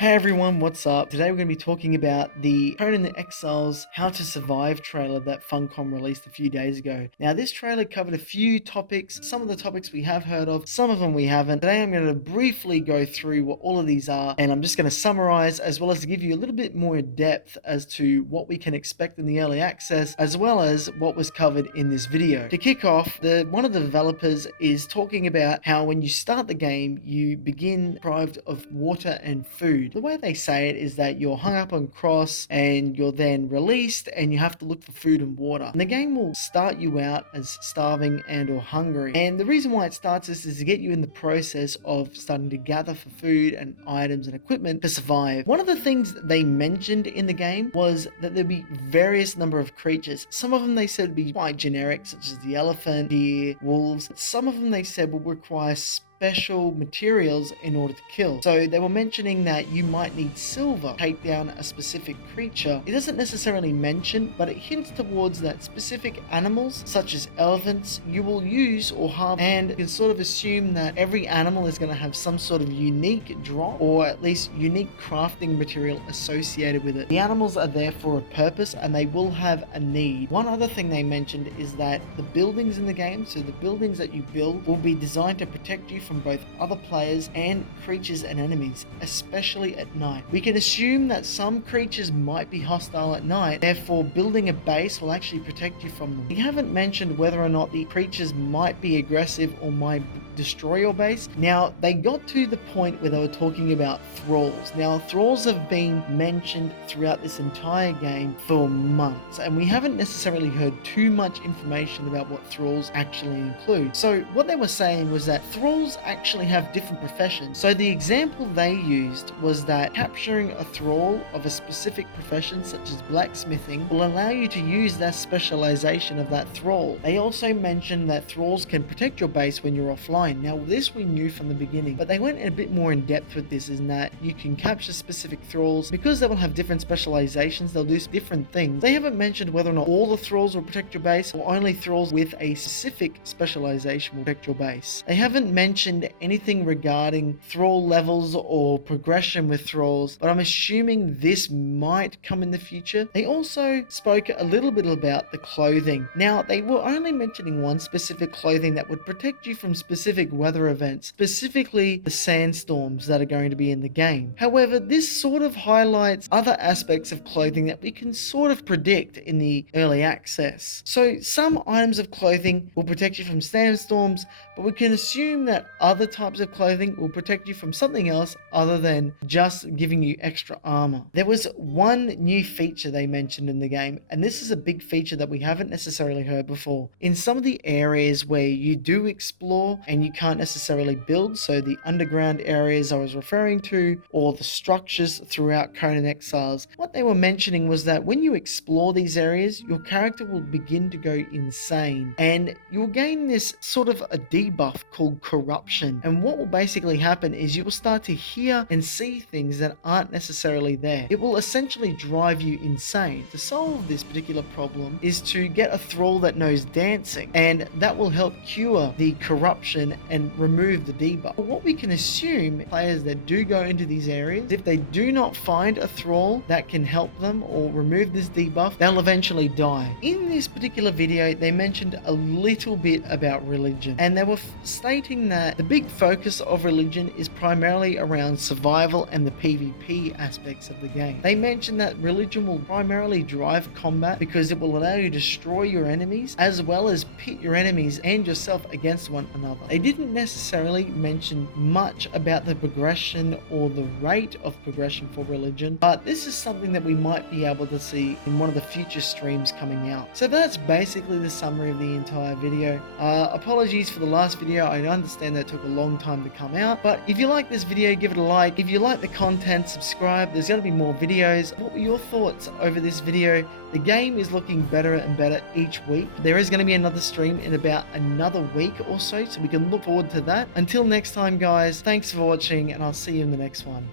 Hey everyone, what's up? Today we're going to be talking about the Conan Exiles How to Survive trailer that Funcom released a few days ago. Now this trailer covered a few topics, some of the topics we have heard of, some of them we haven't. Today I'm going to briefly go through what all of these are, and I'm just going to summarize as well as to give you a little bit more depth as to what we can expect in the early access, as well as what was covered in this video. To kick off, one of the developers is talking about how when you start the game, you begin deprived of water and food. The way they say it is that you're hung up on cross and you're then released and you have to look for food and water. And the game will start you out as starving and or hungry. And the reason why it starts this is to get you in the process of starting to gather for food and items and equipment to survive. One of the things that they mentioned in the game was that there'd be various number of creatures. Some of them they said would be quite generic, such as the elephant, deer, wolves. Some of them they said will require special materials in order to kill. So they were mentioning that you might need silver to take down a specific creature. It doesn't necessarily mention, but it hints towards that specific animals, such as elephants, you will use or harvest, and you can sort of assume that every animal is going to have some sort of unique drop, or at least unique crafting material associated with it. The animals are there for a purpose, and they will have a need. One other thing they mentioned is that the buildings in the game, so the buildings that you build, will be designed to protect you from both other players and creatures and enemies, especially at night. We can assume that some creatures might be hostile at night, therefore building a base will actually protect you from them. We haven't mentioned whether or not the creatures might be aggressive or might destroy your base. Now, they got to the point where they were talking about thralls. Now, thralls have been mentioned throughout this entire game for months, and we haven't necessarily heard too much information about what thralls actually include. So what they were saying was that thralls actually have different professions. So the example they used was that capturing a thrall of a specific profession, such as blacksmithing, will allow you to use that specialization of that thrall. They also mentioned that thralls can protect your base when you're offline. Now this we knew from the beginning, but they went a bit more in depth with this, in that you can capture specific thralls. Because they will have different specializations, they'll do different things. They haven't mentioned whether or not all the thralls will protect your base, or only thralls with a specific specialization will protect your base. They haven't mentioned anything regarding thrall levels or progression with thralls, but I'm assuming this might come in the future. They also spoke a little bit about the clothing. Now, they were only mentioning one specific clothing that would protect you from specific weather events, specifically the sandstorms that are going to be in the game. However, this sort of highlights other aspects of clothing that we can sort of predict in the early access. So some items of clothing will protect you from sandstorms, but we can assume that other types of clothing will protect you from something else other than just giving you extra armor. There was one new feature they mentioned in the game, and this is a big feature that we haven't necessarily heard before. In some of the areas where you do explore and you can't necessarily build, so the underground areas I was referring to, or the structures throughout Conan Exiles, what they were mentioning was that when you explore these areas, your character will begin to go insane, and you'll gain this sort of a debuff called corruption. And what will basically happen is you will start to hear and see things that aren't necessarily there. It will essentially drive you insane. To solve this particular problem is to get a thrall that knows dancing, and that will help cure the corruption and remove the debuff. But what we can assume, players that do go into these areas, if they do not find a thrall that can help them or remove this debuff, they'll eventually die. In this particular video, they mentioned a little bit about religion, and they were stating that the big focus of religion is primarily around survival and the PvP aspects of the game. They mentioned that religion will primarily drive combat because it will allow you to destroy your enemies, as well as pit your enemies and yourself against one another. They didn't necessarily mention much about the progression or the rate of progression for religion, but this is something that we might be able to see in one of the future streams coming out. So that's basically the summary of the entire video. Apologies for the last video. I understand that took a long time to come out, but if you like this video, give it a like. If you like the content, subscribe. There's going to be more videos. What were your thoughts over this video? The game is looking better and better each week. There is going to be another stream in about another week or so we can look forward to that. Until next time, guys, thanks for watching, and I'll see you in the next one.